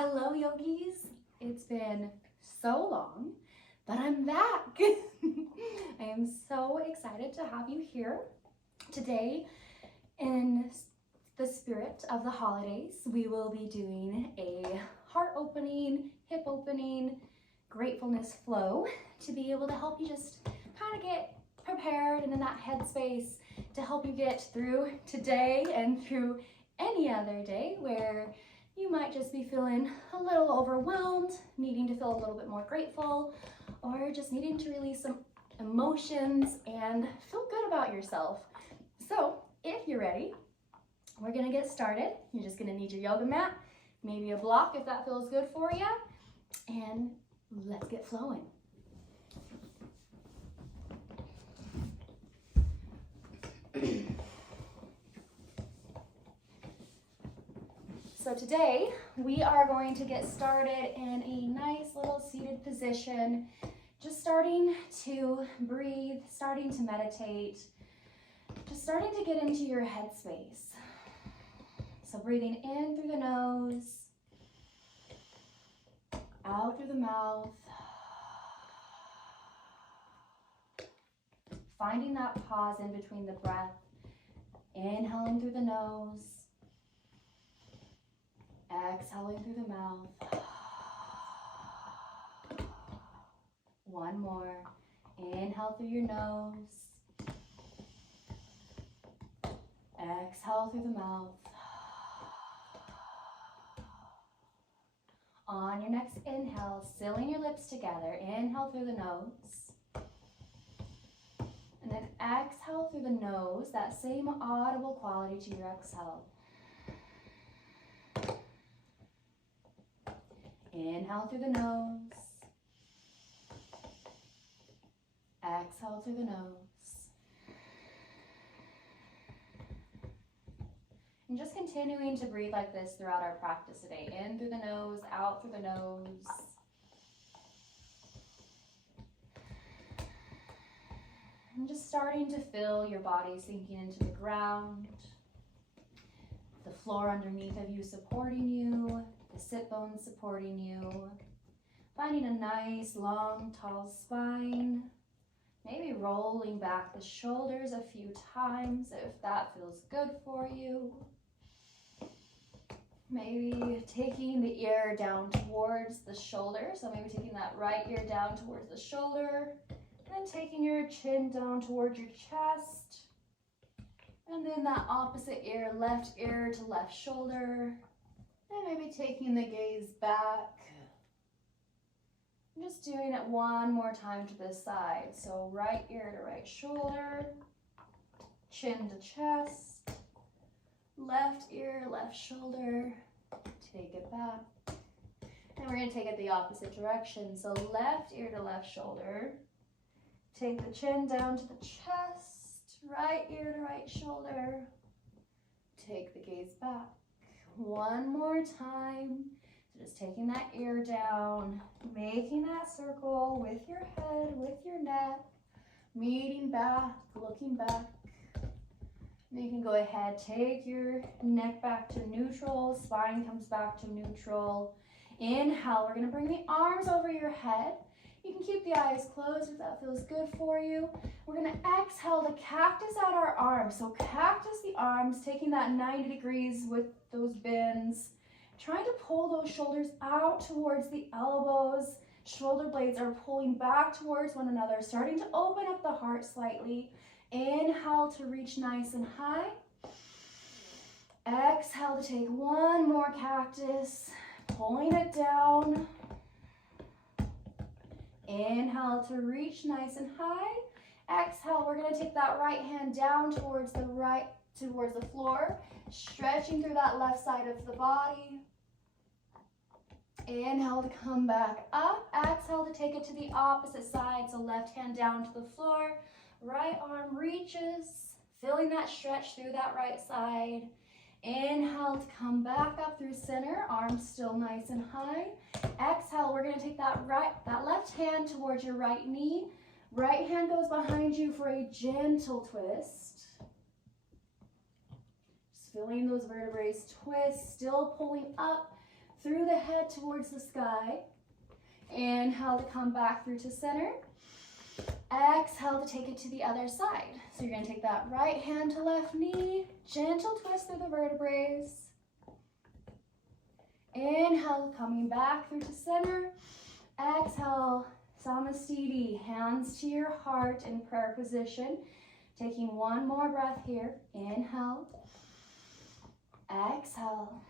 Hello, yogis. It's been so long, but I'm back. I am so excited to have you here today. In the spirit of the holidays, we will be doing a heart opening, hip opening, gratefulness flow to be able to help you just kind of get prepared and in that headspace to help you get through today and through any other day where you might just be feeling a little overwhelmed, needing to feel a little bit more grateful, or just needing to release some emotions and feel good about yourself. So if you're ready, we're gonna get started. You're just gonna need your yoga mat, maybe a block if that feels good for you, and let's get flowing. So today we are going to get started in a nice little seated position, just starting to breathe, starting to meditate, just starting to get into your headspace. So breathing in through the nose, out through the mouth, finding that pause in between the breath, inhaling through the nose, exhaling through the mouth. One more. Inhale through your nose. Exhale through the mouth. On your next inhale, sealing your lips together. Inhale through the nose. And then exhale through the nose, that same audible quality to your exhale. Inhale through the nose. Exhale through the nose. And just continuing to breathe like this throughout our practice today. In through the nose, out through the nose. And just starting to feel your body sinking into the ground. The floor underneath of you supporting you. The sit bones supporting you. Finding a nice, long, tall spine. Maybe rolling back the shoulders a few times if that feels good for you. Maybe taking the ear down towards the shoulder. So maybe taking that right ear down towards the shoulder. And then taking your chin down towards your chest. And then that opposite ear, left ear to left shoulder. And maybe taking the gaze back. Just doing it one more time to this side. So right ear to right shoulder, chin to chest, left ear, left shoulder, take it back. And we're going to take it the opposite direction. So left ear to left shoulder, take the chin down to the chest, right ear to right shoulder, take the gaze back. One more time. So just taking that ear down, making that circle with your head, with your neck, meeting back, looking back. And you can go ahead, take your neck back to neutral, spine comes back to neutral. Inhale, we're gonna bring the arms over your head. You can keep the eyes closed if that feels good for you. We're gonna exhale to cactus out our arms. So cactus the arms, taking that 90 degrees with those bends. Trying to pull those shoulders out towards the elbows. Shoulder blades are pulling back towards one another, starting to open up the heart slightly. Inhale to reach nice and high. Exhale to take one more cactus, pulling it down. Inhale to reach nice and high. Exhale, we're gonna take that right hand down towards the floor, stretching through that left side of the body. Inhale to come back up. Exhale to take it to the opposite side. So left hand down to the floor, right arm reaches, feeling that stretch through that right side. Inhale to come back up through center, arms still nice and high. Exhale, we're gonna take that left hand towards your right knee. Right hand goes behind you for a gentle twist. Just feeling those vertebrae twist, still pulling up through the head towards the sky. Inhale to come back through to center. Exhale to take it to the other side. So you're going to take that right hand to left knee, gentle twist through the vertebrae. Inhale, coming back through to center. Exhale, Samastiti, hands to your heart in prayer position. Taking one more breath here. Inhale. Exhale.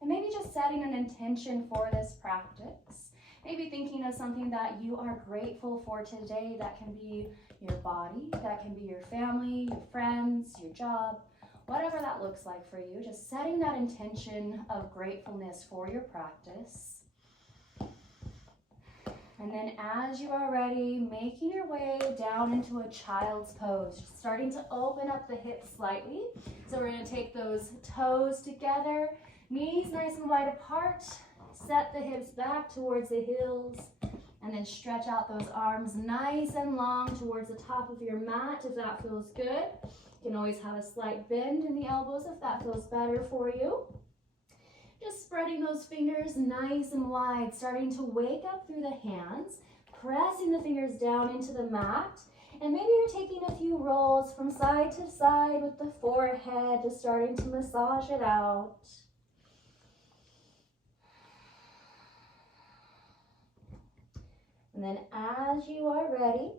And maybe just setting an intention for this practice. Maybe thinking of something that you are grateful for today. That can be your body, that can be your family, your friends, your job, whatever that looks like for you. Just setting that intention of gratefulness for your practice. And then as you are ready, making your way down into a child's pose. Just starting to open up the hips slightly. So we're going to take those toes together, knees nice and wide apart. Set the hips back towards the heels, and then stretch out those arms nice and long towards the top of your mat if that feels good. You can always have a slight bend in the elbows if that feels better for you. Just spreading those fingers nice and wide, starting to wake up through the hands, pressing the fingers down into the mat, and maybe you're taking a few rolls from side to side with the forehead, just starting to massage it out. And then as you are ready,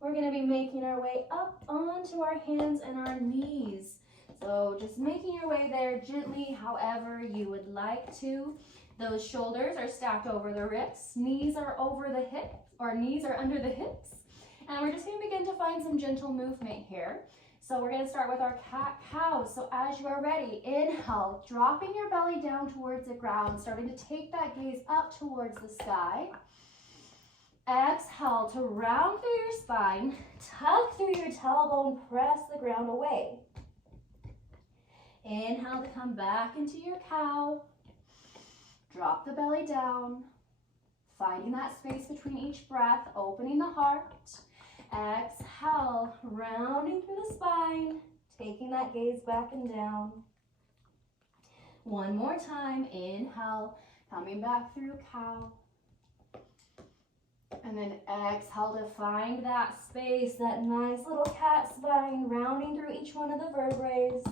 we're going to be making our way up onto our hands and our knees. So just making your way there gently, however you would like to. Those shoulders are stacked over the wrists, knees are over the hips, or knees are under the hips. And we're just going to begin to find some gentle movement here. So we're going to start with our cat-cow. So as you are ready, inhale, dropping your belly down towards the ground, starting to take that gaze up towards the sky. Exhale to round through your spine, tuck through your tailbone, press the ground away. Inhale to come back into your cow. Drop the belly down, finding that space between each breath, opening the heart. Exhale, rounding through the spine, taking that gaze back and down. One more time, inhale, coming back through cow. And then exhale to find that space, that nice little cat spine, rounding through each one of the vertebrae.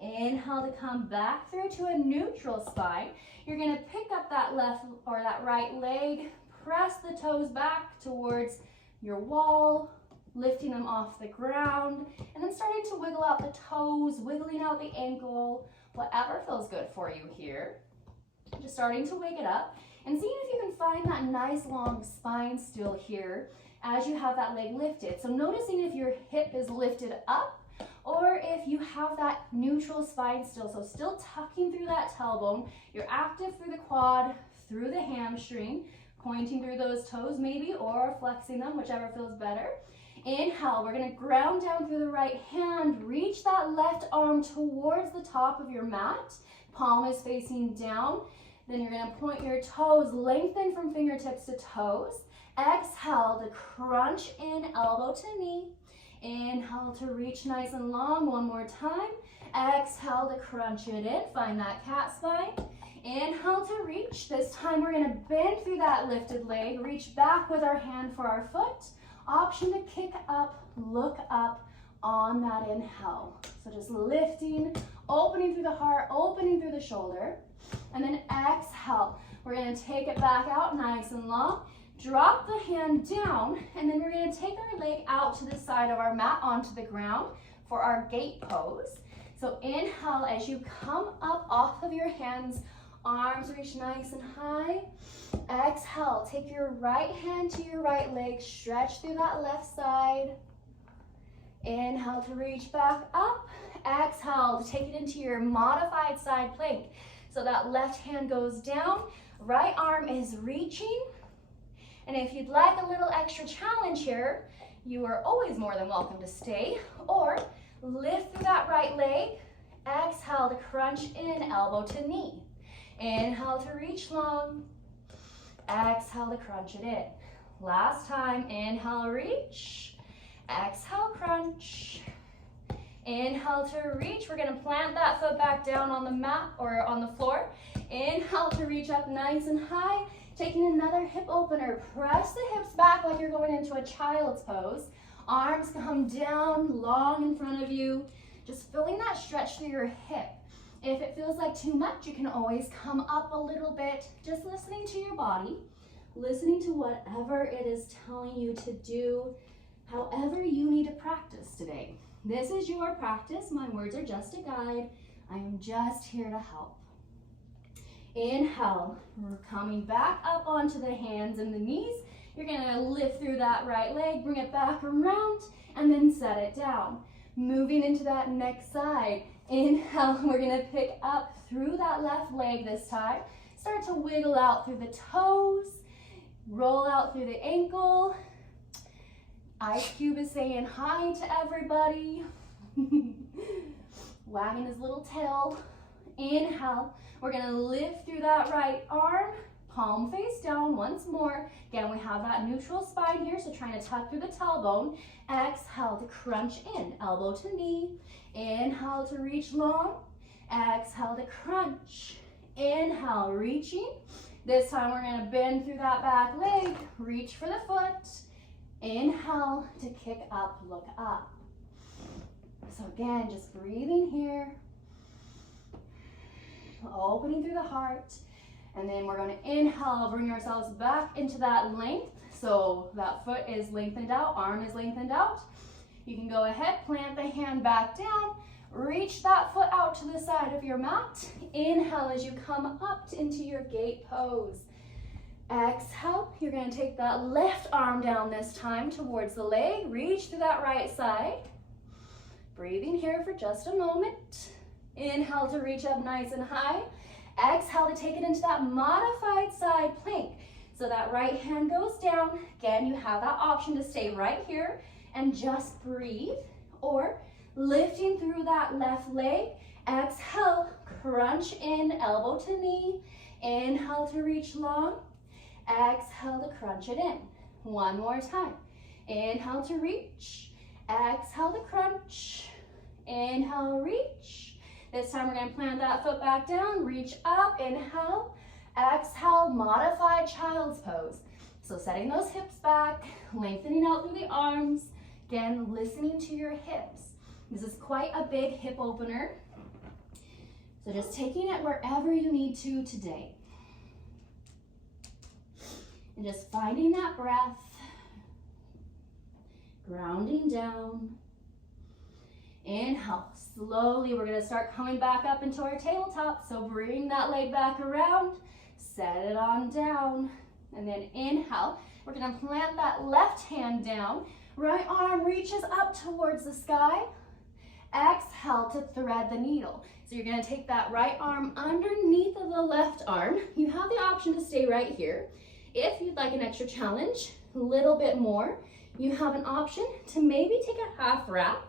Inhale to come back through to a neutral spine. You're going to pick up that left or that right leg, press the toes back towards your wall, lifting them off the ground, and then starting to wiggle out the toes, wiggling out the ankle, whatever feels good for you here. Just starting to wake it up. And seeing if you can find that nice long spine still here as you have that leg lifted. So noticing if your hip is lifted up or if you have that neutral spine still. So still tucking through that tailbone. You're active through the quad, through the hamstring, pointing through those toes maybe or flexing them, whichever feels better. Inhale, we're going to ground down through the right hand. Reach that left arm towards the top of your mat. Palm is facing down. Then you're going to point your toes, lengthen from fingertips to toes. Exhale to crunch in, elbow to knee. Inhale to reach nice and long. One more time. Exhale to crunch it in. Find that cat spine. Inhale to reach. This time we're going to bend through that lifted leg. Reach back with our hand for our foot. Option to kick up, look up on that inhale. So just lifting, opening through the heart, opening through the shoulder. And then exhale, we're going to take it back out nice and long. Drop the hand down, and then we're going to take our leg out to the side of our mat onto the ground for our gate pose. So inhale as you come up off of your hands, arms reach nice and high. Exhale, take your right hand to your right leg, stretch through that left side. Inhale to reach back up. Exhale to take it into your modified side plank. So that left hand goes down, right arm is reaching. And if you'd like a little extra challenge here, you are always more than welcome to stay. Or lift through that right leg. Exhale to crunch in, elbow to knee. Inhale to reach long. Exhale to crunch it in. Last time, inhale, reach. Exhale, crunch. Inhale to reach. We're gonna plant that foot back down on the mat or on the floor. Inhale to reach up nice and high. Taking another hip opener. Press the hips back like you're going into a child's pose. Arms come down, long in front of you. Just feeling that stretch through your hip. If it feels like too much, you can always come up a little bit. Just listening to your body, listening to whatever it is telling you to do, however you need to practice today. This is your practice. My words are just a guide. I am just here to help. Inhale, we're coming back up onto the hands and the knees. You're gonna lift through that right leg, bring it back around, and then set it down. Moving into that next side. Inhale, we're gonna pick up through that left leg this time. Start to wiggle out through the toes, roll out through the ankle. Ice Cube is saying hi to everybody. Wagging his little tail. Inhale, we're gonna lift through that right arm, palm face down once more. Again, we have that neutral spine here, so trying to tuck through the tailbone. Exhale to crunch in, elbow to knee. Inhale to reach long. Exhale to crunch. Inhale, reaching. This time we're gonna bend through that back leg, reach for the foot. Inhale to kick up, look up. So again, just breathing here. Opening through the heart. And then we're going to inhale, bring ourselves back into that length. So that foot is lengthened out, arm is lengthened out. You can go ahead, plant the hand back down, reach that foot out to the side of your mat. Inhale as you come up into your gate pose. Exhale, you're going to take that left arm down this time towards the leg. Reach to that right side. Breathing here for just a moment. Inhale to reach up nice and high. Exhale to take it into that modified side plank. So that right hand goes down. Again, you have that option to stay right here and just breathe, or lifting through that left leg. Exhale, crunch in, elbow to knee. Inhale to reach long. Exhale to crunch it in. One more time. Inhale to reach. Exhale to crunch. Inhale, reach. This time we're going to plant that foot back down, reach up, inhale, exhale, modified child's pose. So setting those hips back, lengthening out through the arms, again, listening to your hips. This is quite a big hip opener. So just taking it wherever you need to today. And just finding that breath, grounding down. Inhale, slowly we're gonna start coming back up into our tabletop. So bring that leg back around, set it on down, and then inhale. We're gonna plant that left hand down. Right arm reaches up towards the sky. Exhale to thread the needle. So you're gonna take that right arm underneath of the left arm. You have the option to stay right here. If you'd like an extra challenge, a little bit more, you have an option to maybe take a half wrap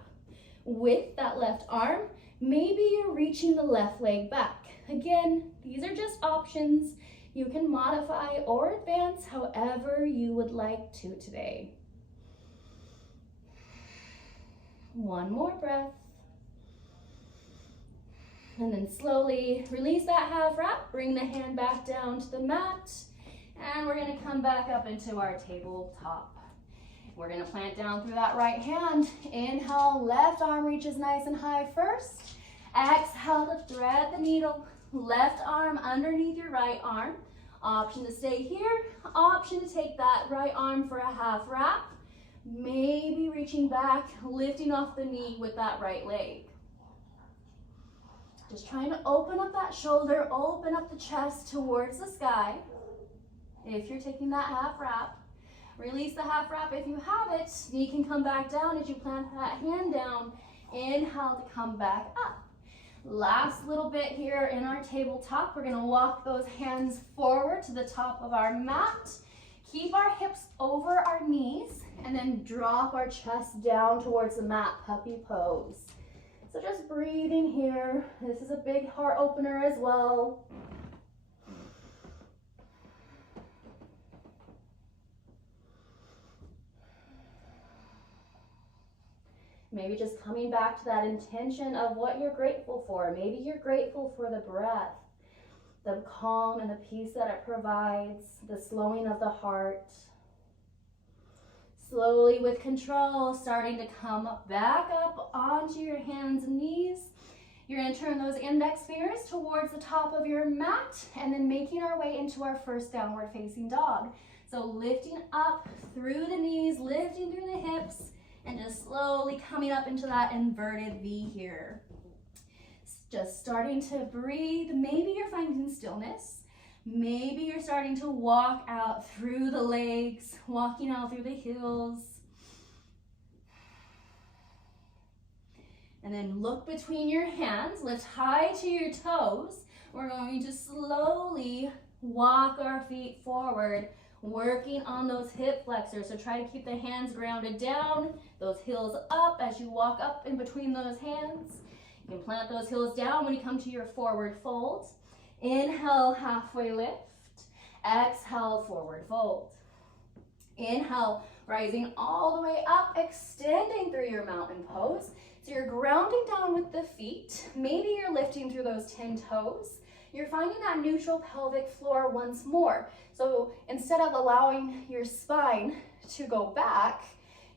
with that left arm. Maybe you're reaching the left leg back. Again, these are just options. You can modify or advance however you would like to today. One more breath. And then slowly release that half wrap, bring the hand back down to the mat, and we're gonna come back up into our tabletop. We're gonna plant down through that right hand. Inhale, left arm reaches nice and high first. Exhale to thread the needle. Left arm underneath your right arm. Option to stay here, option to take that right arm for a half wrap. Maybe reaching back, lifting off the knee with that right leg. Just trying to open up that shoulder, open up the chest towards the sky. If you're taking that half wrap, release the half wrap if you have it. Knee can come back down as you plant that hand down. Inhale to come back up. Last little bit here in our tabletop. We're gonna walk those hands forward to the top of our mat. Keep our hips over our knees and then drop our chest down towards the mat, puppy pose. So just breathing here. This is a big heart opener as well. Maybe just coming back to that intention of what you're grateful for. Maybe you're grateful for the breath, the calm and the peace that it provides, the slowing of the heart. Slowly, with control, starting to come back up onto your hands and knees. You're going to turn those index fingers towards the top of your mat and then making our way into our first downward facing dog. So lifting up through the knees, lifting through the hips, and just slowly coming up into that inverted V here. Just starting to breathe. Maybe you're finding stillness. Maybe you're starting to walk out through the legs, walking out through the heels. And then look between your hands, lift high to your toes. We're going to slowly walk our feet forward, working on those hip flexors. So try to keep the hands grounded down, those heels up as you walk up in between those hands. You can plant those heels down when you come to your forward fold. Inhale, halfway lift. Exhale, forward fold. Inhale, rising all the way up, extending through your mountain pose. So you're grounding down with the feet. Maybe you're lifting through those 10 toes. You're finding that neutral pelvic floor once more. So instead of allowing your spine to go back,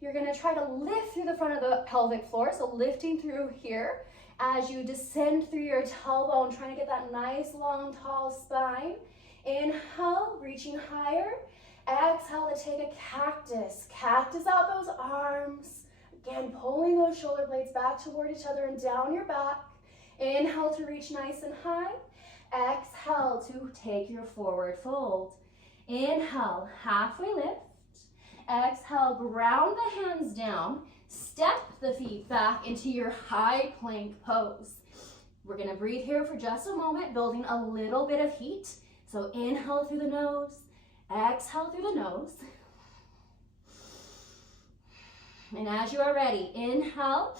you're gonna try to lift through the front of the pelvic floor. So lifting through here as you descend through your tailbone, trying to get that nice, long, tall spine. Inhale, reaching higher. Exhale to take a cactus. Cactus out those arms. Again, pulling those shoulder blades back toward each other and down your back. Inhale to reach nice and high. Exhale to take your forward fold. Inhale, halfway lift. Exhale, ground the hands down. Step the feet back into your high plank pose. We're gonna breathe here for just a moment, building a little bit of heat. So inhale through the nose, exhale through the nose. And as you are ready, inhale,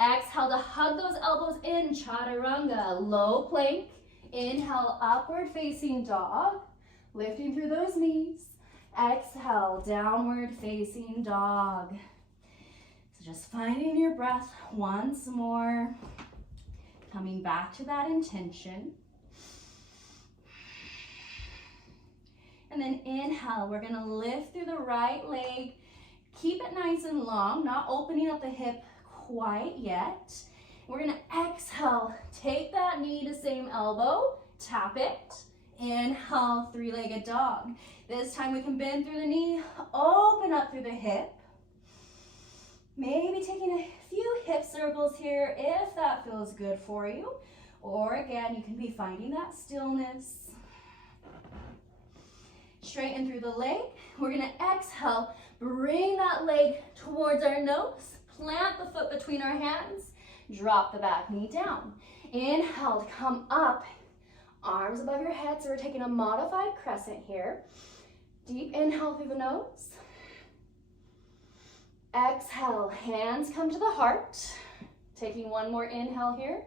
exhale to hug those elbows in, chaturanga, low plank. Inhale, upward facing dog, lifting through those knees. Exhale, downward facing dog. So just finding your breath once more, coming back to that intention. And then inhale, we're gonna lift through the right leg. Keep it nice and long, not opening up the hip quite yet. We're gonna exhale, take that knee to same elbow, tap it. Inhale, three-legged dog. This time we can bend through the knee, open up through the hip. Maybe taking a few hip circles here if that feels good for you. Or again, you can be finding that stillness. Straighten through the leg. We're gonna exhale, bring that leg towards our nose, plant the foot between our hands, drop the back knee down. Inhale to come up, arms above your head, so we're taking a modified crescent here. Deep inhale through the nose. Exhale, hands come to the heart. Taking one more inhale here.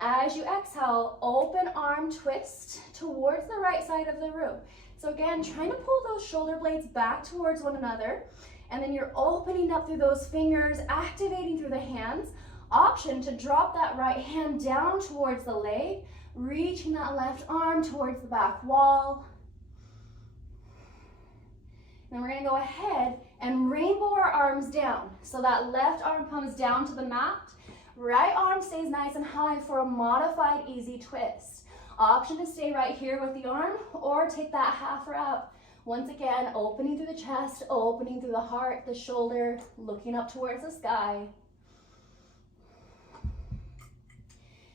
As you exhale, open arm twist towards the right side of the room. So again, trying to pull those shoulder blades back towards one another, and then you're opening up through those fingers, activating through the hands. Option to drop that right hand down towards the leg, reaching that left arm towards the back wall. Then we're gonna go ahead and rainbow our arms down. So that left arm comes down to the mat, right arm stays nice and high for a modified easy twist. Option to stay right here with the arm or take that half wrap. Once again, opening through the chest, opening through the heart, the shoulder, looking up towards the sky.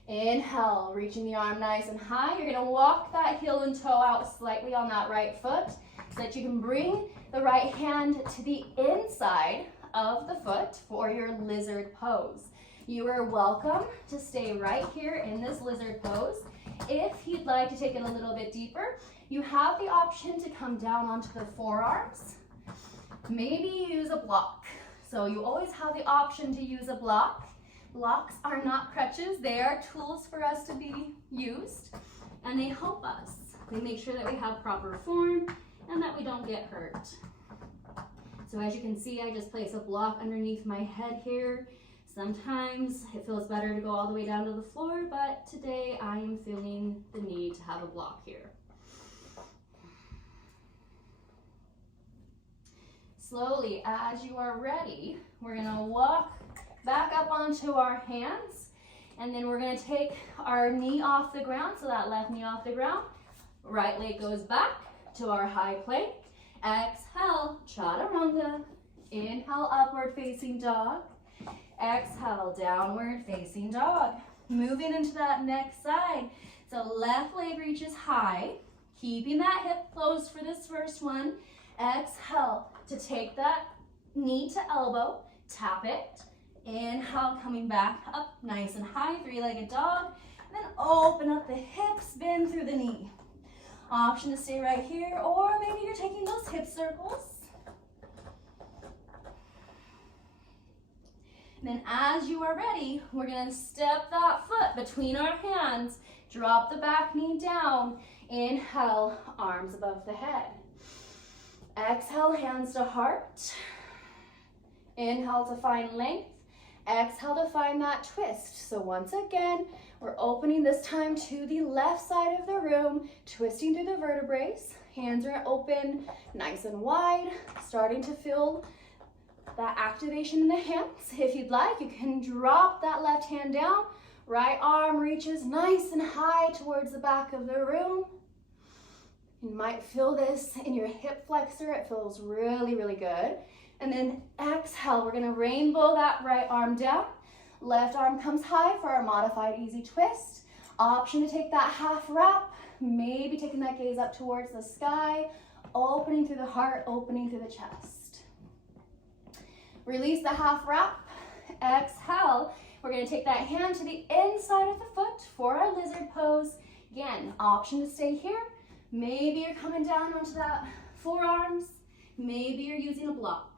Inhale, reaching the arm nice and high. You're gonna walk that heel and toe out slightly on that right foot so that you can bring the right hand to the inside of the foot for your lizard pose. You are welcome to stay right here in this lizard pose. If you'd like to take it a little bit deeper, you have the option to come down onto the forearms. Maybe use a block. So you always have the option to use a block. Blocks are not crutches, they are tools for us to be used, and they help us. They make sure that we have proper form and that we don't get hurt. So as you can see, I just place a block underneath my head here. Sometimes it feels better to go all the way down to the floor, but today I am feeling the need to have a block here. Slowly, as you are ready, we're gonna walk back up onto our hands, and then we're gonna take our knee off the ground, so that left knee off the ground. Right leg goes back to our high plank. Exhale, chaturanga. Inhale, upward facing dog. Exhale, downward facing dog. Moving into that next side. So left leg reaches high, keeping that hip closed for this first one. Exhale to take that knee to elbow, tap it. Inhale, coming back up nice and high, three-legged dog. And then open up the hips, bend through the knee. Option to stay right here, or maybe you're taking those hip circles. And then as you are ready, we're gonna step that foot between our hands, drop the back knee down. Inhale, arms above the head. Exhale, hands to heart. Inhale to find length. Exhale to find that twist. So once again, we're opening this time to the left side of the room, twisting through the vertebrae. Hands are open, nice and wide, starting to feel that activation in the hands. If you'd like, you can drop that left hand down. Right arm reaches nice and high towards the back of the room. You might feel this in your hip flexor. It feels really, really good. And then exhale, we're gonna rainbow that right arm down. Left arm comes high for our modified easy twist. Option to take that half wrap, maybe taking that gaze up towards the sky, opening through the heart, opening through the chest. Release the half wrap. Exhale. We're going to take that hand to the inside of the foot for our lizard pose. Again, option to stay here. Maybe you're coming down onto that forearms. Maybe you're using a block.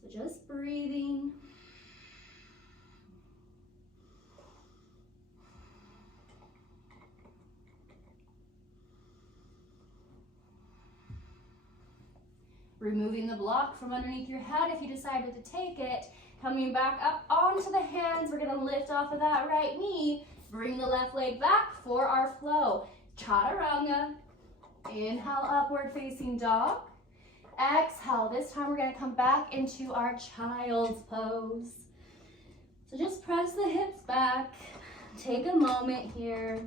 So just breathing. Removing the block from underneath your head if you decided to take it. Coming back up onto the hands, we're gonna lift off of that right knee. Bring the left leg back for our flow. Chaturanga. Inhale, upward facing dog. Exhale, this time we're gonna come back into our child's pose. So just press the hips back. Take a moment here.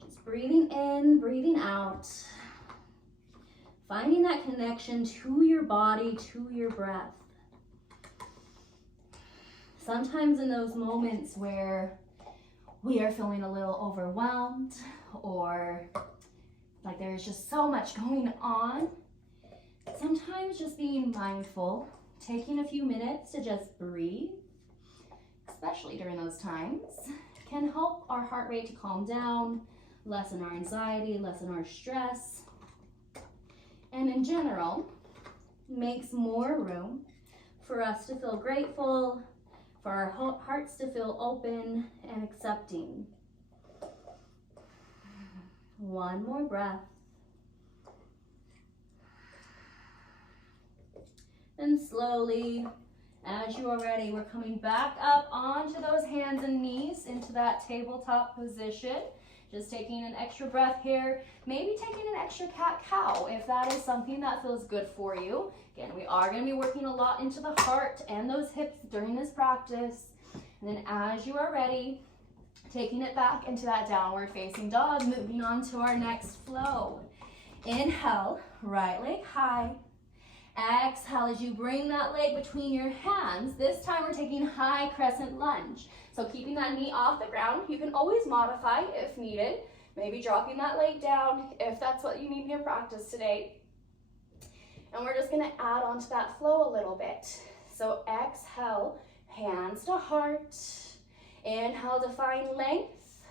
Just breathing in, breathing out. Finding that connection to your body, to your breath. Sometimes in those moments where we are feeling a little overwhelmed or like there's just so much going on, sometimes just being mindful, taking a few minutes to just breathe, especially during those times, can help our heart rate to calm down, lessen our anxiety, lessen our stress, and in general, makes more room for us to feel grateful, for our hearts to feel open and accepting. One more breath. And slowly, as you are ready, we're coming back up onto those hands and knees into that tabletop position. Just taking an extra breath here, maybe taking an extra cat-cow if that is something that feels good for you. Again, we are going to be working a lot into the heart and those hips during this practice. And then as you are ready, taking it back into that downward facing dog, moving on to our next flow. Inhale, right leg high. Exhale as you bring that leg between your hands. This time we're taking high crescent lunge. So keeping that knee off the ground, you can always modify if needed. Maybe dropping that leg down if that's what you need in your practice today. And we're just gonna add on to that flow a little bit. So exhale, hands to heart. Inhale to find length.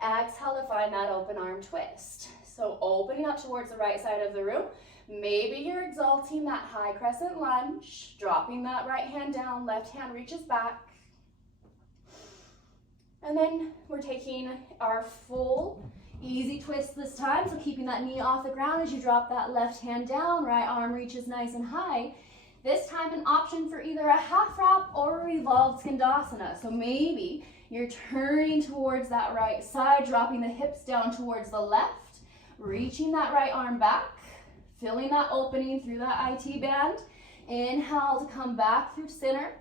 Exhale to find that open arm twist. So opening up towards the right side of the room. Maybe you're exalting that high crescent lunge, dropping that right hand down, left hand reaches back. And then we're taking our full easy twist this time. So keeping that knee off the ground as you drop that left hand down, right arm reaches nice and high. This time an option for either a half wrap or a revolved skandasana. So maybe you're turning towards that right side, dropping the hips down towards the left, reaching that right arm back, filling that opening through that IT band. Inhale to come back through center.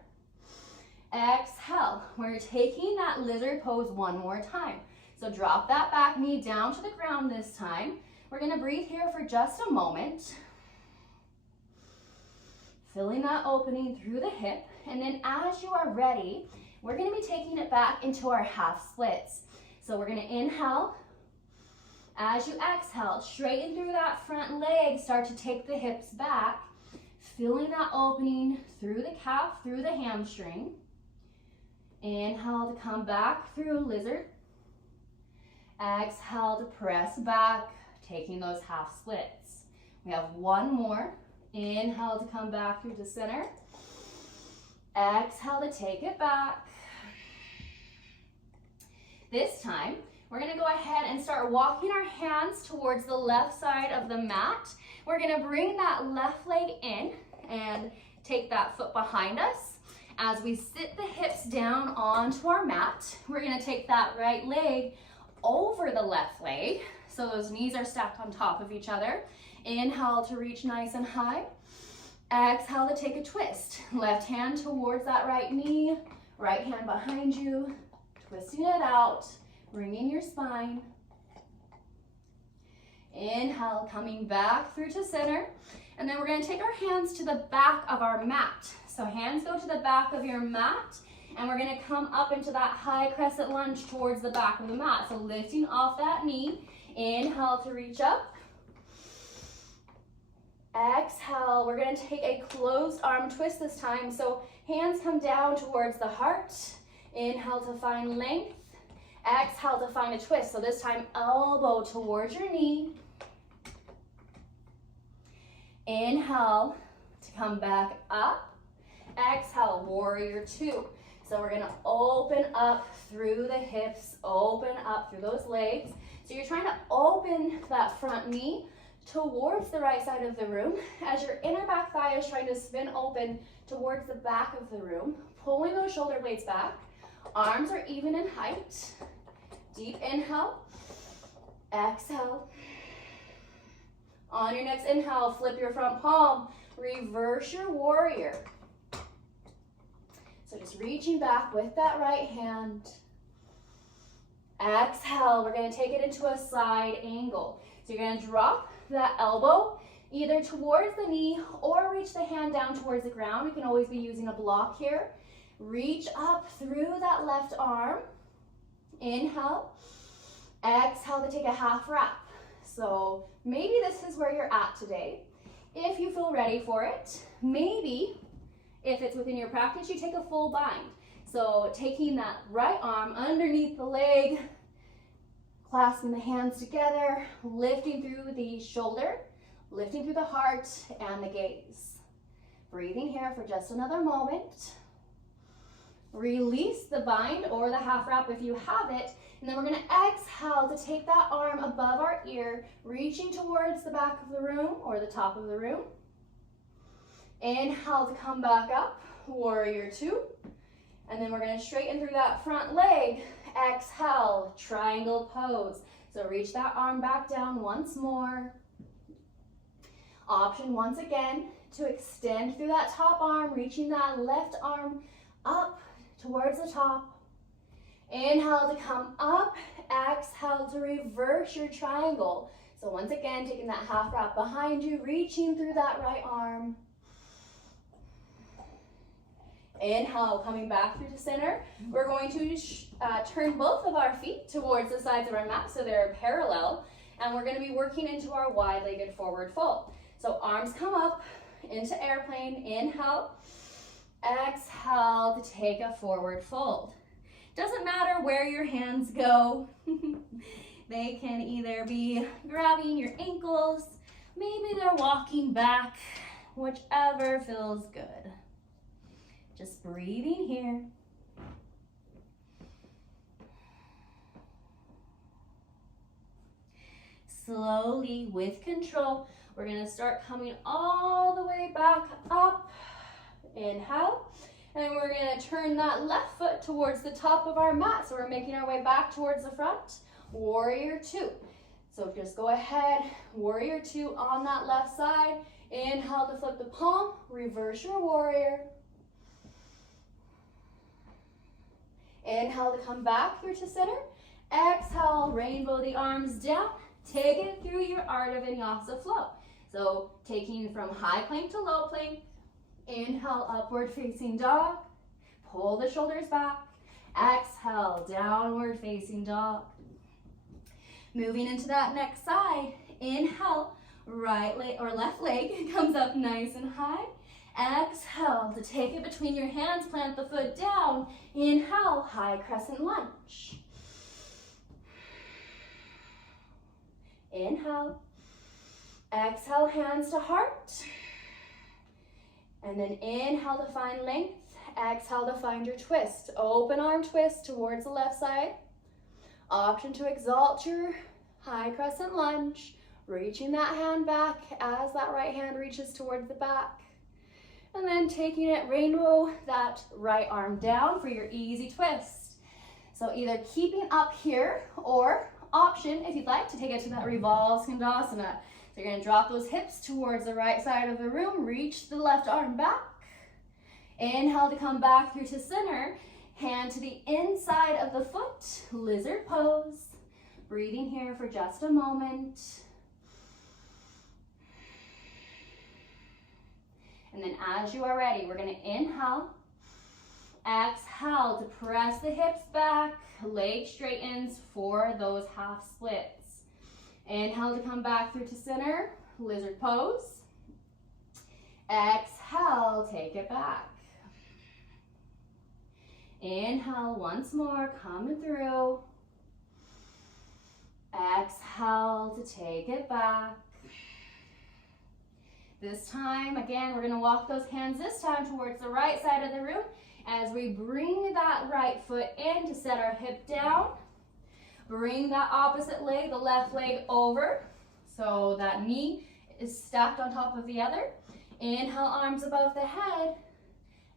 Exhale. We're taking that lizard pose one more time. So drop that back knee down to the ground this time. We're going to breathe here for just a moment. Filling that opening through the hip. And then as you are ready, we're going to be taking it back into our half splits. So we're going to inhale. As you exhale, straighten through that front leg. Start to take the hips back. Filling that opening through the calf, through the hamstring. Inhale to come back through lizard. Exhale to press back, taking those half splits. We have one more. Inhale to come back through the center. Exhale to take it back. This time, we're going to go ahead and start walking our hands towards the left side of the mat. We're going to bring that left leg in and take that foot behind us. As we sit the hips down onto our mat, we're going to take that right leg over the left leg. So those knees are stacked on top of each other. Inhale to reach nice and high. Exhale to take a twist. Left hand towards that right knee, right hand behind you, twisting it out, bringing your spine. Inhale, coming back through to center. And then we're going to take our hands to the back of our mat. So hands go to the back of your mat, and we're going to come up into that high crescent lunge towards the back of the mat. So lifting off that knee, inhale to reach up. Exhale, we're going to take a closed arm twist this time. So hands come down towards the heart. Inhale to find length. Exhale to find a twist. So this time, elbow towards your knee. Inhale to come back up. Exhale, warrior two. So we're going to open up through the hips, open up through those legs. So you're trying to open that front knee towards the right side of the room as your inner back thigh is trying to spin open towards the back of the room, pulling those shoulder blades back. Arms are even in height. Deep inhale. Exhale. On your next inhale, flip your front palm. Reverse your warrior. So just reaching back with that right hand. Exhale, we're going to take it into a side angle. So you're going to drop that elbow either towards the knee or reach the hand down towards the ground. You can always be using a block here. Reach up through that left arm. Inhale. Exhale to take a half wrap. So maybe this is where you're at today. If you feel ready for it, maybe if it's within your practice, you take a full bind. So taking that right arm underneath the leg, clasping the hands together, lifting through the shoulder, lifting through the heart and the gaze. Breathing here for just another moment. Release the bind or the half wrap if you have it. And then we're going to exhale to take that arm above our ear, reaching towards the back of the room or the top of the room. Inhale to come back up, warrior two. And then we're going to straighten through that front leg. Exhale, triangle pose. So reach that arm back down once more. Option once again to extend through that top arm, reaching that left arm up towards the top. Inhale to come up. Exhale to reverse your triangle. So once again, taking that half wrap behind you, reaching through that right arm. Inhale, coming back through the center. We're going to turn both of our feet towards the sides of our mat so they're parallel. And we're going to be working into our wide-legged forward fold. So arms come up into airplane. Inhale. Exhale to take a forward fold. Doesn't matter where your hands go. They can either be grabbing your ankles, maybe they're walking back, whichever feels good. Just breathing here. slowly, with control, we're gonna start coming all the way back up. Inhale. And then we're gonna turn that left foot towards the top of our mat. So we're making our way back towards the front. Warrior two. So just go ahead, warrior two on that left side. Inhale to flip the palm, reverse your warrior. Inhale to come back through to center. Exhale, rainbow the arms down. Take it through your Ardha Vinyasa flow. So taking from high plank to low plank. Inhale, upward facing dog. Pull the shoulders back. Exhale, downward facing dog. Moving into that next side. Inhale, right leg or left leg comes up nice and high. Exhale to take it between your hands, plant the foot down. Inhale, high crescent lunge. Inhale. Exhale, hands to heart. And then inhale to find length. Exhale to find your twist. Open arm twist towards the left side. Option to exalt your high crescent lunge. Reaching that hand back as that right hand reaches towards the back. And then taking it rainbow that right arm down for your easy twist. So either keeping up here or option, if you'd like, to take it to that revolve skandasana. So you're going to drop those hips towards the right side of the room. Reach the left arm back. Inhale to come back through to center. Hand to the inside of the foot. Lizard pose. Breathing here for just a moment. And then as you are ready, we're going to inhale. Exhale to press the hips back. Leg straightens for those half splits. Inhale to come back through to center. Lizard pose. Exhale, take it back. Inhale once more, coming through. Exhale to take it back. This time, again, we're going to walk those hands this time towards the right side of the room as we bring that right foot in to set our hip down. Bring that opposite leg, the left leg, over so that knee is stacked on top of the other. Inhale, arms above the head.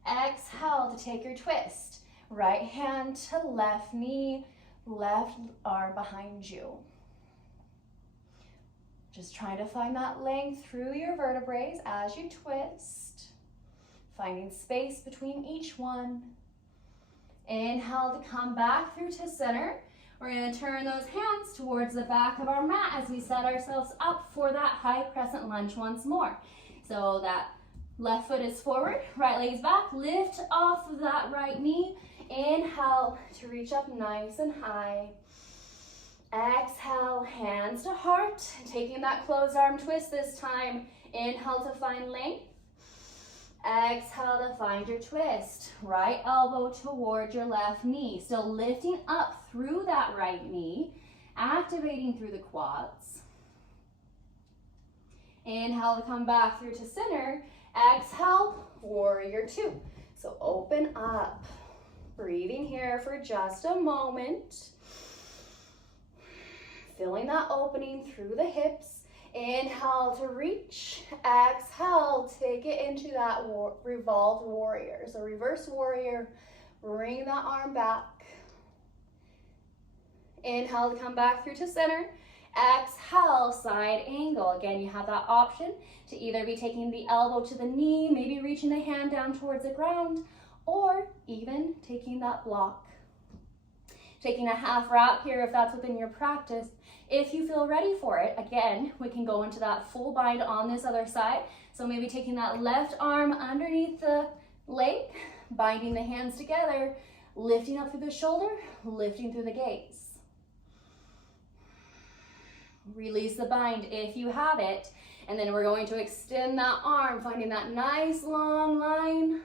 Exhale to take your twist. Right hand to left knee, left arm behind you. Just trying to find that length through your vertebrae as you twist. Finding space between each one. Inhale to come back through to center. We're going to turn those hands towards the back of our mat as we set ourselves up for that high crescent lunge once more. So that left foot is forward, right leg is back. Lift off of that right knee. Inhale to reach up nice and high. Exhale, hands to heart. Taking that closed arm twist this time. Inhale to find length. Exhale to find your twist. Right elbow towards your left knee. Still lifting up through that right knee. Activating through the quads. Inhale to come back through to center. Exhale, warrior two. So open up. Breathing here for just a moment. Filling that opening through the hips. Inhale to reach. Exhale, take it into that revolved warrior. So reverse warrior. Bring that arm back. Inhale to come back through to center. Exhale, side angle. Again, you have that option to either be taking the elbow to the knee, maybe reaching the hand down towards the ground, or even taking that block. Taking a half wrap here if that's within your practice. If you feel ready for it, again, we can go into that full bind on this other side. So maybe taking that left arm underneath the leg, binding the hands together, lifting up through the shoulder, lifting through the gaze. Release the bind if you have it. And then we're going to extend that arm, finding that nice long line.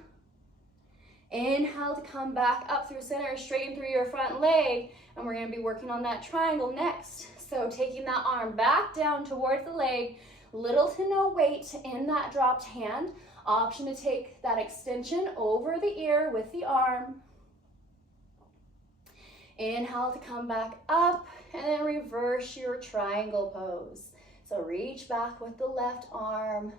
Inhale to come back up through center, straighten through your front leg. And we're going to be working on that triangle next. So taking that arm back down towards the leg, little to no weight in that dropped hand. Option to take that extension over the ear with the arm. Inhale to come back up, and then reverse your triangle pose. So reach back with the left arm.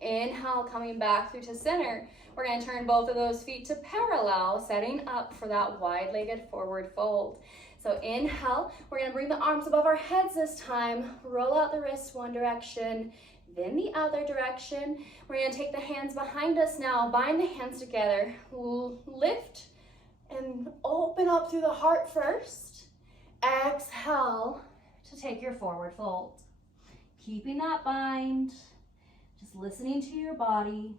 Inhale, coming back through to center. We're going to turn both of those feet to parallel, setting up for that wide-legged forward fold. So inhale, we're going to bring the arms above our heads this time. Roll out the wrists one direction, then the other direction. We're going to take the hands behind us now, bind the hands together, lift and open up through the heart first. Exhale to take your forward fold. Keeping that bind, just listening to your body.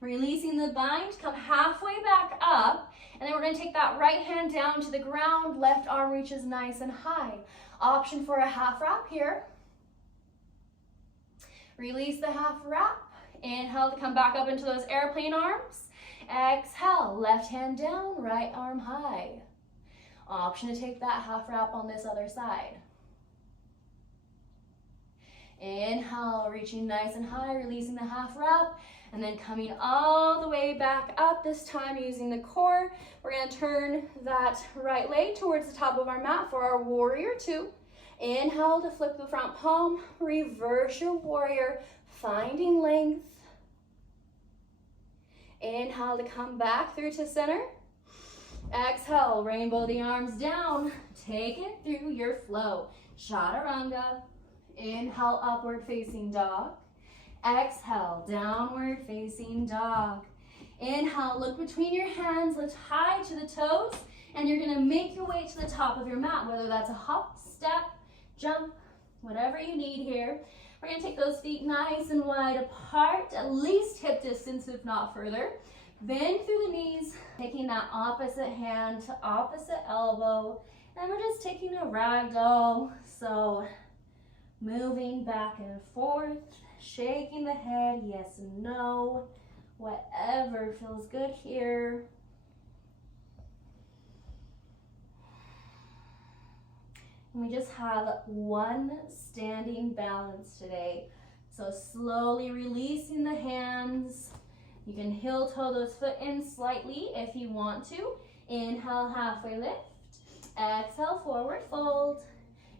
Releasing the bind, come halfway back up, and then we're going to take that right hand down to the ground, left arm reaches nice and high. Option for a half wrap here. Release the half wrap. Inhale to come back up into those airplane arms. Exhale, left hand down, right arm high. Option to take that half wrap on this other side. Inhale, reaching nice and high, releasing the half wrap, and then coming all the way back up, this time using the core. We're going to turn that right leg towards the top of our mat for our warrior two. Inhale to flip the front palm, reverse your warrior, finding length. Inhale to come back through to center. Exhale, rainbow the arms down. Take it through your flow. Chaturanga. Inhale, upward facing dog. Exhale, downward facing dog. Inhale, look between your hands, lift high to the toes, and you're gonna make your way to the top of your mat, whether that's a hop, step, jump, whatever you need here. We're gonna take those feet nice and wide apart, at least hip distance, if not further. Bend through the knees, taking that opposite hand to opposite elbow, and we're just taking a ragdoll. So moving back and forth, shaking the head, yes and no, whatever feels good here. And we just have one standing balance today. So slowly releasing the hands. You can heel toe those foot in slightly if you want to. Inhale, halfway lift. Exhale, forward fold.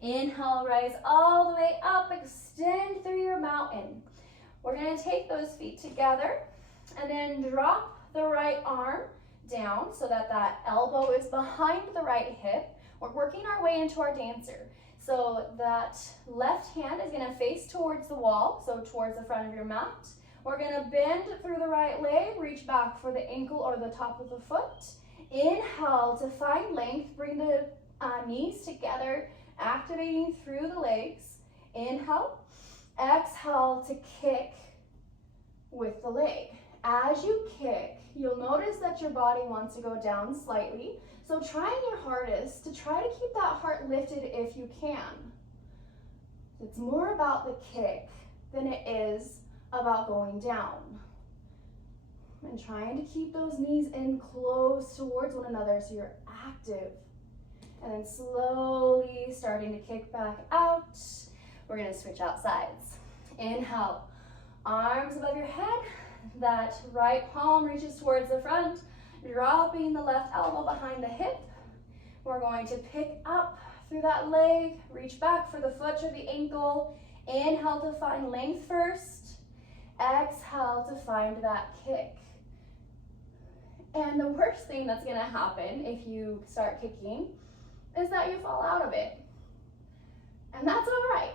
Inhale, rise all the way up, extend through your mountain. We're going to take those feet together and then drop the right arm down so that that elbow is behind the right hip. We're working our way into our dancer. So that left hand is going to face towards the wall, so towards the front of your mat. We're going to bend through the right leg, reach back for the ankle or the top of the foot. Inhale to find length, bring the knees together, activating through the legs. Inhale, exhale to kick with the leg. As you kick, you'll notice that your body wants to go down slightly. So trying your hardest to try to keep that heart lifted if you can. It's more about the kick than it is about going down. And trying to keep those knees in close towards one another so you're active. And then slowly starting to kick back out. We're going to switch out sides. Inhale, arms above your head. That right palm reaches towards the front, dropping the left elbow behind the hip. We're going to pick up through that leg, reach back for the foot or the ankle. Inhale to find length first. Exhale to find that kick. And the worst thing that's going to happen if you start kicking is that you fall out of it. And that's all right,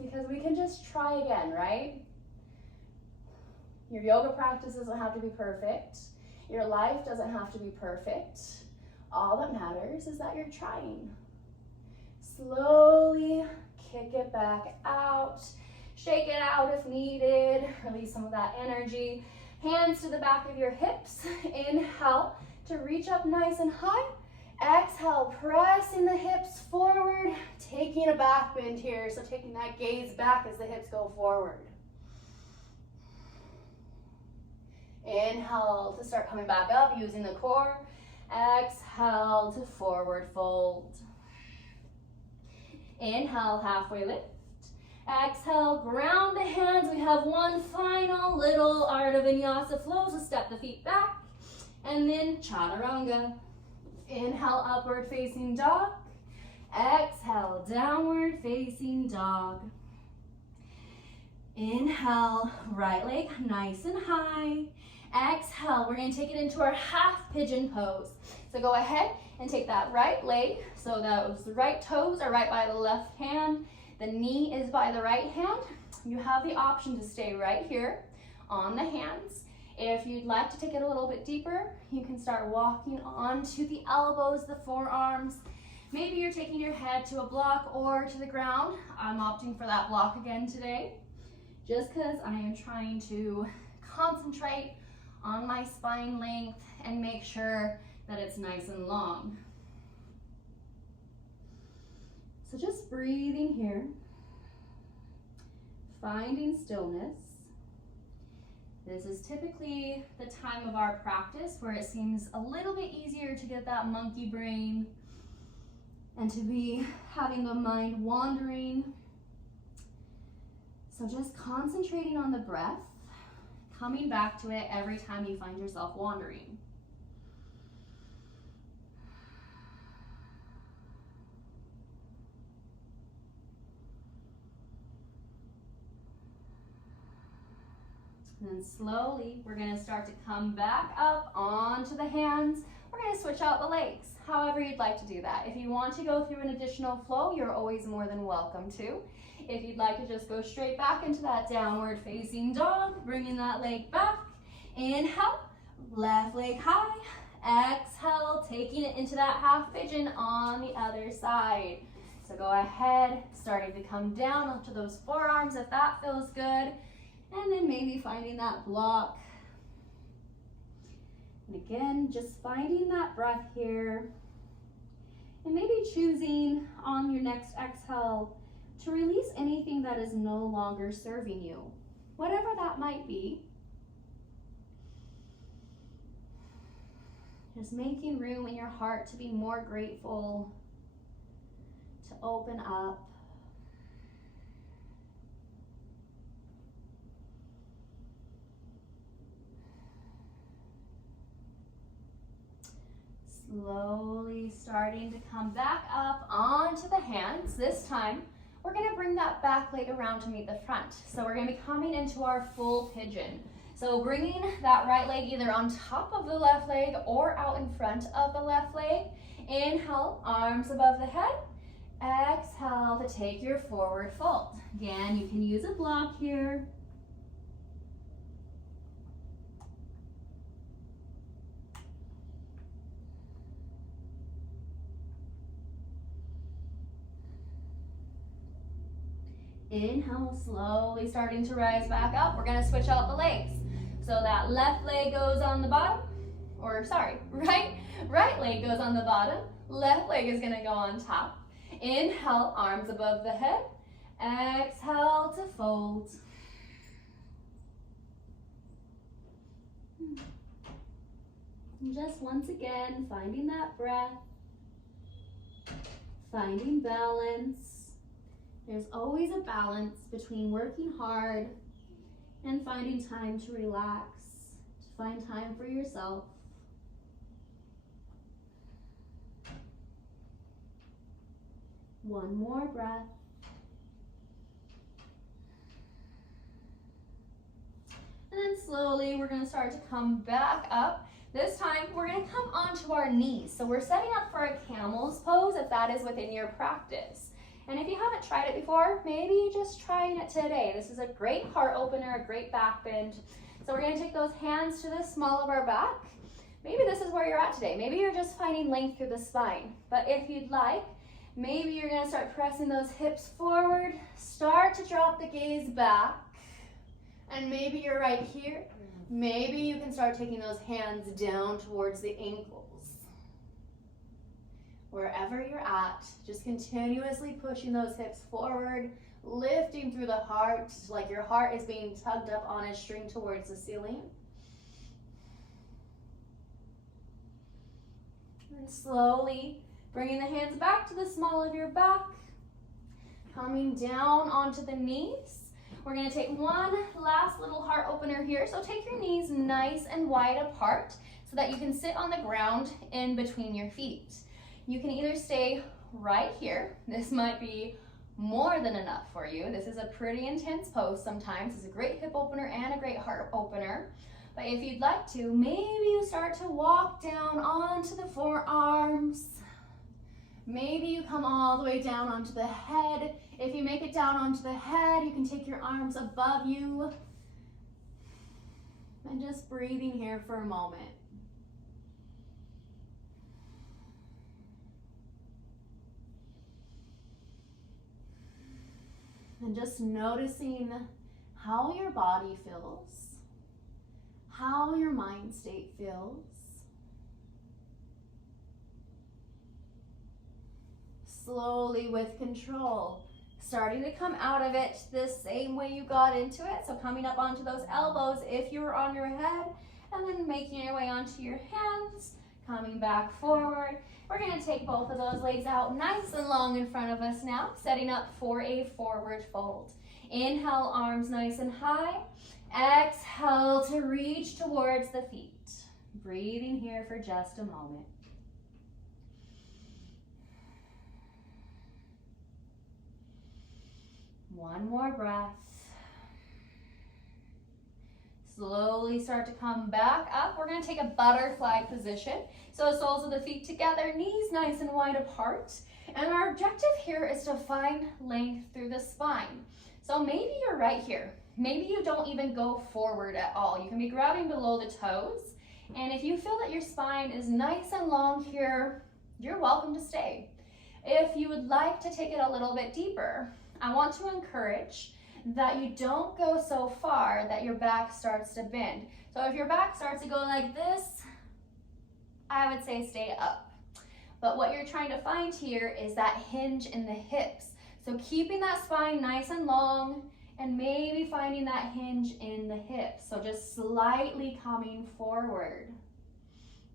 because we can just try again, right? Your yoga practice doesn't have to be perfect. Your life doesn't have to be perfect. All that matters is that you're trying. Slowly kick it back out. Shake it out if needed. Release some of that energy. Hands to the back of your hips. Inhale to reach up nice and high. Exhale, pressing the hips forward. Taking a back bend here. So taking that gaze back as the hips go forward. Inhale to start coming back up using the core. Exhale to forward fold. Inhale, halfway lift. Exhale, ground the hands. We have one final little Art of Vinyasa flow, so step the feet back. And then chaturanga. Inhale, upward facing dog. Exhale, downward facing dog. Inhale, right leg nice and high. Exhale, we're gonna take it into our half pigeon pose. So go ahead and take that right leg, so those right toes are right by the left hand, the knee is by the right hand. You have the option to stay right here on the hands. If you'd like to take it a little bit deeper, you can start walking onto the elbows, the forearms. Maybe you're taking your head to a block or to the ground. I'm opting for that block again today, just because I am trying to concentrate on my spine length and make sure that it's nice and long. So just breathing here, finding stillness. This is typically the time of our practice where it seems a little bit easier to get that monkey brain and to be having the mind wandering. So just concentrating on the breath, coming back to it every time you find yourself wandering. And then slowly, we're gonna start to come back up onto the hands. We're gonna switch out the legs, however you'd like to do that. If you want to go through an additional flow, you're always more than welcome to. If you'd like to just go straight back into that downward facing dog, bringing that leg back. Inhale, left leg high. Exhale, taking it into that half pigeon on the other side. So go ahead, starting to come down onto those forearms if that feels good. And then maybe finding that block. And again, just finding that breath here. And maybe choosing on your next exhale to release anything that is no longer serving you, whatever that might be. Just making room in your heart to be more grateful, to open up. Slowly starting to come back up onto the hands. This time, we're gonna bring that back leg around to meet the front. So we're gonna be coming into our full pigeon. So bringing that right leg either on top of the left leg or out in front of the left leg. Inhale, arms above the head. Exhale to take your forward fold. Again, you can use a block here. Inhale, slowly starting to rise back up. We're gonna switch out the legs. So that left leg goes on the bottom, or sorry, right leg goes on the bottom, left leg is gonna go on top. Inhale, arms above the head. Exhale to fold. And just once again, finding that breath, finding balance. There's always a balance between working hard and finding time to relax, to find time for yourself. One more breath. And then slowly we're gonna start to come back up. This time we're gonna come onto our knees. So we're setting up for a camel's pose if that is within your practice. And if you haven't tried it before, maybe just trying it today. This is a great heart opener, a great back bend. So we're gonna take those hands to the small of our back. Maybe this is where you're at today. Maybe you're just finding length through the spine. But if you'd like, maybe you're gonna start pressing those hips forward, start to drop the gaze back. And maybe you're right here. Maybe you can start taking those hands down towards the ankles. Wherever you're at, just continuously pushing those hips forward, lifting through the heart, like your heart is being tugged up on a string towards the ceiling. And slowly bringing the hands back to the small of your back. Coming down onto the knees. We're gonna take one last little heart opener here. So take your knees nice and wide apart so that you can sit on the ground in between your feet. You can either stay right here. This might be more than enough for you. This is a pretty intense pose sometimes. It's a great hip opener and a great heart opener. But if you'd like to, maybe you start to walk down onto the forearms. Maybe you come all the way down onto the head. If you make it down onto the head, you can take your arms above you. And just breathing here for a moment. And just noticing how your body feels, how your mind state feels. Slowly with control, starting to come out of it the same way you got into it. So coming up onto those elbows if you were on your head, and then making your way onto your hands, coming back forward. We're gonna take both of those legs out nice and long in front of us now, setting up for a forward fold. Inhale, arms nice and high. Exhale to reach towards the feet. Breathing here for just a moment. One more breath. Slowly start to come back up. We're gonna take a butterfly position. So soles of the feet together, knees nice and wide apart. And our objective here is to find length through the spine. So maybe you're right here. Maybe you don't even go forward at all. You can be grabbing below the toes. And if you feel that your spine is nice and long here, you're welcome to stay. If you would like to take it a little bit deeper, I want to encourage that you don't go so far that your back starts to bend. So if your back starts to go like this, I would say stay up. But what you're trying to find here is that hinge in the hips. So keeping that spine nice and long and maybe finding that hinge in the hips. So just slightly coming forward.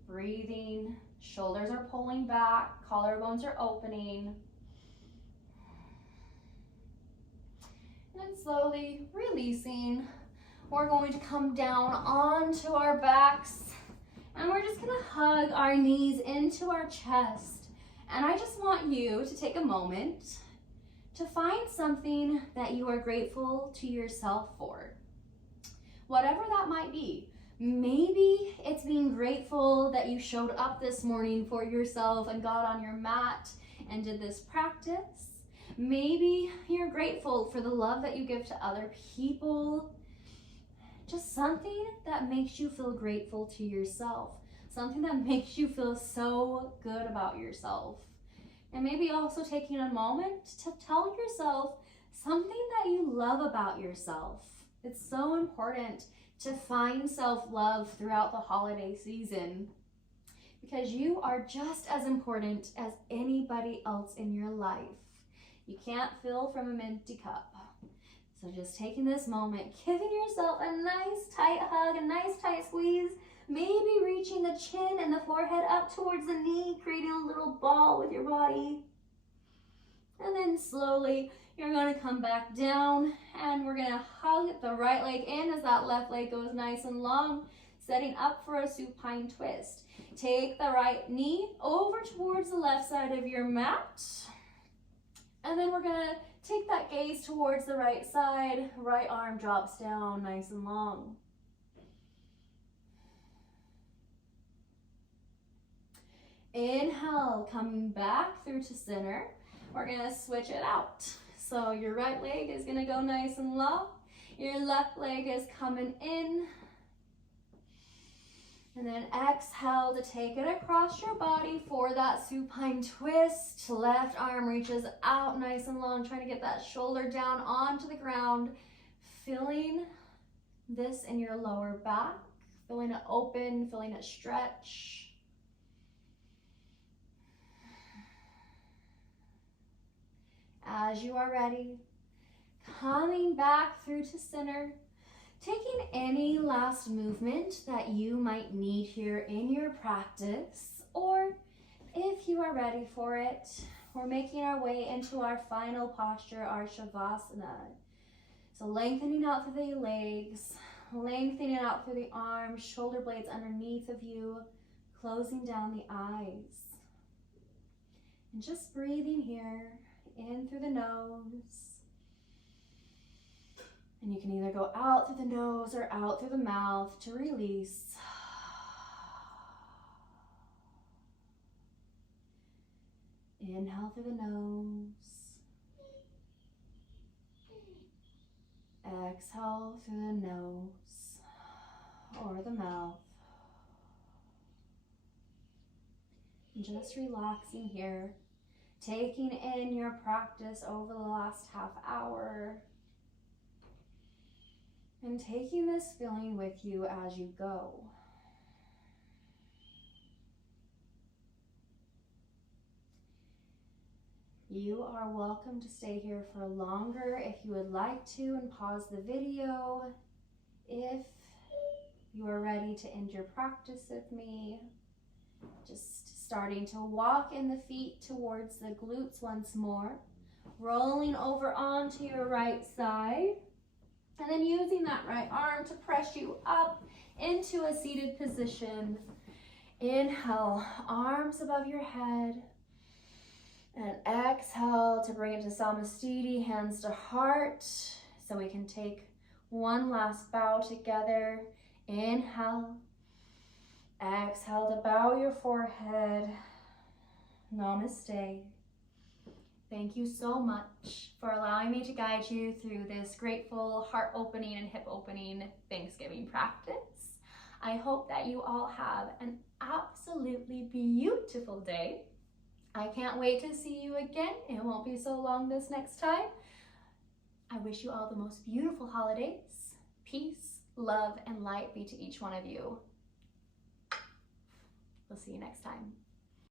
Breathing, shoulders are pulling back, collarbones are opening. And slowly releasing, we're going to come down onto our backs and we're just gonna hug our knees into our chest. And I just want you to take a moment to find something that you are grateful to yourself for. Whatever that might be. Maybe it's being grateful that you showed up this morning for yourself and got on your mat and did this practice. Maybe you're grateful for the love that you give to other people. Just something that makes you feel grateful to yourself. Something that makes you feel so good about yourself. And maybe also taking a moment to tell yourself something that you love about yourself. It's so important to find self-love throughout the holiday season because you are just as important as anybody else in your life. You can't fill from an empty cup. So just taking this moment, giving yourself a nice tight hug, a nice tight squeeze, maybe reaching the chin and the forehead up towards the knee, creating a little ball with your body. And then slowly, you're gonna come back down and we're gonna hug the right leg in as that left leg goes nice and long, setting up for a supine twist. Take the right knee over towards the left side of your mat. And then we're gonna take that gaze towards the right side. Right arm drops down nice and long. Inhale, coming back through to center. We're gonna switch it out. So your right leg is gonna go nice and low. Your left leg is coming in. And then exhale to take it across your body for that supine twist. Left arm reaches out nice and long, trying to get that shoulder down onto the ground. Feeling this in your lower back. Feeling it open, feeling it stretch. As you are ready, coming back through to center. Taking any last movement that you might need here in your practice, or if you are ready for it, we're making our way into our final posture, our Shavasana. So lengthening out through the legs, lengthening out through the arms, shoulder blades underneath of you, closing down the eyes. And just breathing here, in through the nose. And you can either go out through the nose or out through the mouth to release. Inhale through the nose. Exhale through the nose or the mouth. And just relaxing here, taking in your practice over the last half hour and taking this feeling with you as you go. You are welcome to stay here for longer if you would like to, and pause the video if you are ready to end your practice with me. Just starting to walk in the feet towards the glutes once more, rolling over onto your right side, and then using that right arm to press you up into a seated position. Inhale, arms above your head. And exhale to bring it to Samastiti, hands to heart. So we can take one last bow together. Inhale. Exhale to bow your forehead. Namaste. Thank you so much for allowing me to guide you through this grateful heart opening and hip opening Thanksgiving practice. I hope that you all have an absolutely beautiful day. I can't wait to see you again. It won't be so long this next time. I wish you all the most beautiful holidays. Peace, love, and light be to each one of you. We'll see you next time.